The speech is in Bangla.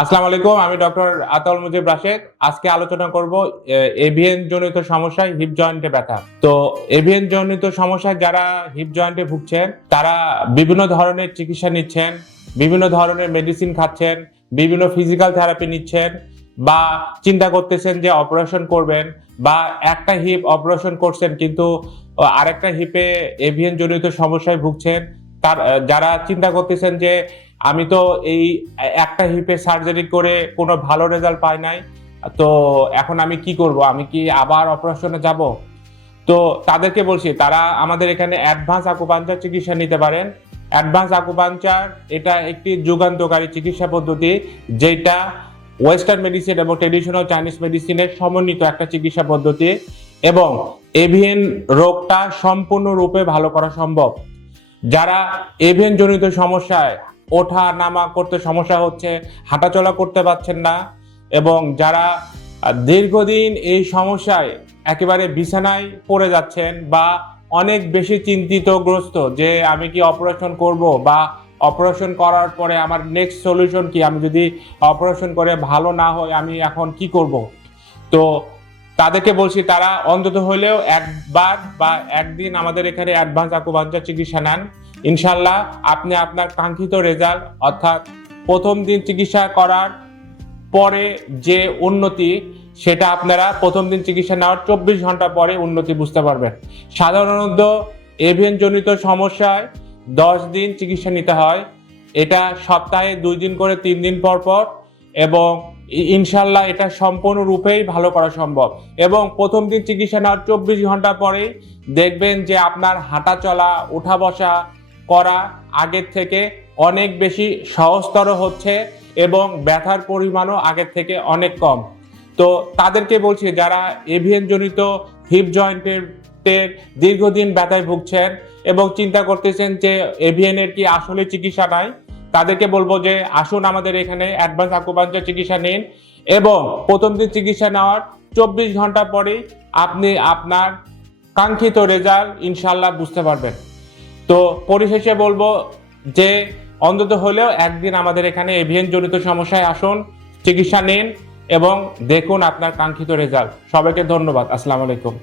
আসসালামু আলাইকুম, আমি ডক্টর আতাউল মুজিব রাশেদ। আজকে আলোচনা করব এভিএন জনিত সমস্যায় হিপ জয়েন্টে ব্যথা। তো এভিএন জনিত সমস্যায় যারা হিপ জয়েন্টে ভুগছেন তারা বিভিন্ন ধরনের চিকিৎসা নিচ্ছেন, বিভিন্ন ধরনের মেডিসিন খাচ্ছেন, বিভিন্ন ফিজিক্যাল থেরাপি নিচ্ছেন, বা চিন্তা করতেছেন যে অপারেশন করবেন, বা একটা হিপ অপারেশন করছেন কিন্তু আরেকটা হিপে এভিএন জনিত সমস্যায় ভুগছেন। তার যারা চিন্তা করতেছেন যে আমি তো এই একটা হিপে সার্জারি করে কোনো ভালো রেজাল্ট পাই নাই, তো এখন আমি কি করব, আমি কি আবার অপারেশনে যাব? তো তাদেরকে বলছি তারা আমাদের এখানে অ্যাডভান্স আকুপাঞ্চার চিকিৎসা নিতে পারেন। অ্যাডভান্স আকুপাঞ্চার এটা একটি যুগান্তকারী চিকিৎসা পদ্ধতি, যেটা ওয়েস্টার্ন মেডিসিন এবং ট্রেডিশনাল চাইনিজ মেডিসিনের সমন্বিত একটা চিকিৎসা পদ্ধতি, এবং এভিএন রোগটা সম্পূর্ণরূপে ভালো করা সম্ভব। যারা এভিএন জনিত সমস্যায় ওঠা নামা করতে সমস্যা হচ্ছে, হাঁটাচলা করতে পারছেন না, এবং যারা দীর্ঘদিন এই সমস্যায় একেবারে বিছানায় পড়ে যাচ্ছেন বা অনেক বেশি চিন্তিতগ্রস্ত যে আমি কি অপারেশন করব, বা অপারেশন করার পরে আমার নেক্সট সলিউশন কি, আমি যদি অপারেশন করে ভালো না হয় আমি এখন কি করব, তো তাদেরকে বলছি তারা অন্তত হলেও একবার বা একদিন আমাদের এখানে অ্যাডভান্স আকুপাঞ্চার চিকিৎসা নেন। ইনশাল্লাহ আপনি আপনার কাঙ্ক্ষিত রেজাল্ট, অর্থাৎ প্রথম দিন চিকিৎসা করার পরে যে উন্নতি, সেটা আপনারা প্রথম দিন চিকিৎসা নেওয়ার 24 ঘন্টা পরে উন্নতি বুঝতে পারবেন। সাধারণত এভিএন জনিত সমস্যায় 10 দিন চিকিৎসা নিতে হয়, এটা সপ্তাহে 2 দিন করে 3 দিন পর পর, এবং ইনশাল্লাহ এটা সম্পূর্ণরূপেই ভালো করা সম্ভব। এবং প্রথম দিন চিকিৎসা নেওয়ার 24 ঘন্টা পরেই দেখবেন যে আপনার হাঁটা চলা, উঠা বসা করা আগের থেকে অনেক বেশি সহজতর হচ্ছে, এবং ব্যথার পরিমাণও আগের থেকে অনেক কম। তো তাদেরকে বলছি যারা এভিএন জনিত হিপ জয়েন্টের দীর্ঘদিন ব্যথায় ভুগছেন এবং চিন্তা করতেছেন যে এভিএন এর কি আসলে চিকিৎসা নাই, তাদেরকে বলবো যে আসুন আমাদের এখানে অ্যাডভান্স আকুপাঞ্চার চিকিৎসা নিন, এবং প্রথম দিন চিকিৎসা নেওয়ার 24 ঘন্টা পরেই আপনি আপনার কাঙ্ক্ষিত রেজাল্ট ইনশাল্লাহ বুঝতে পারবেন। তো পরিশেষে বলবো যে অন্তত হলেও একদিন আমাদের এখানে এভিএন জনিত সমস্যায় আসুন, চিকিৎসা নিন এবং দেখুন আপনার কাঙ্ক্ষিত রেজাল্ট। সবাইকে ধন্যবাদ। আসসালামু আলাইকুম।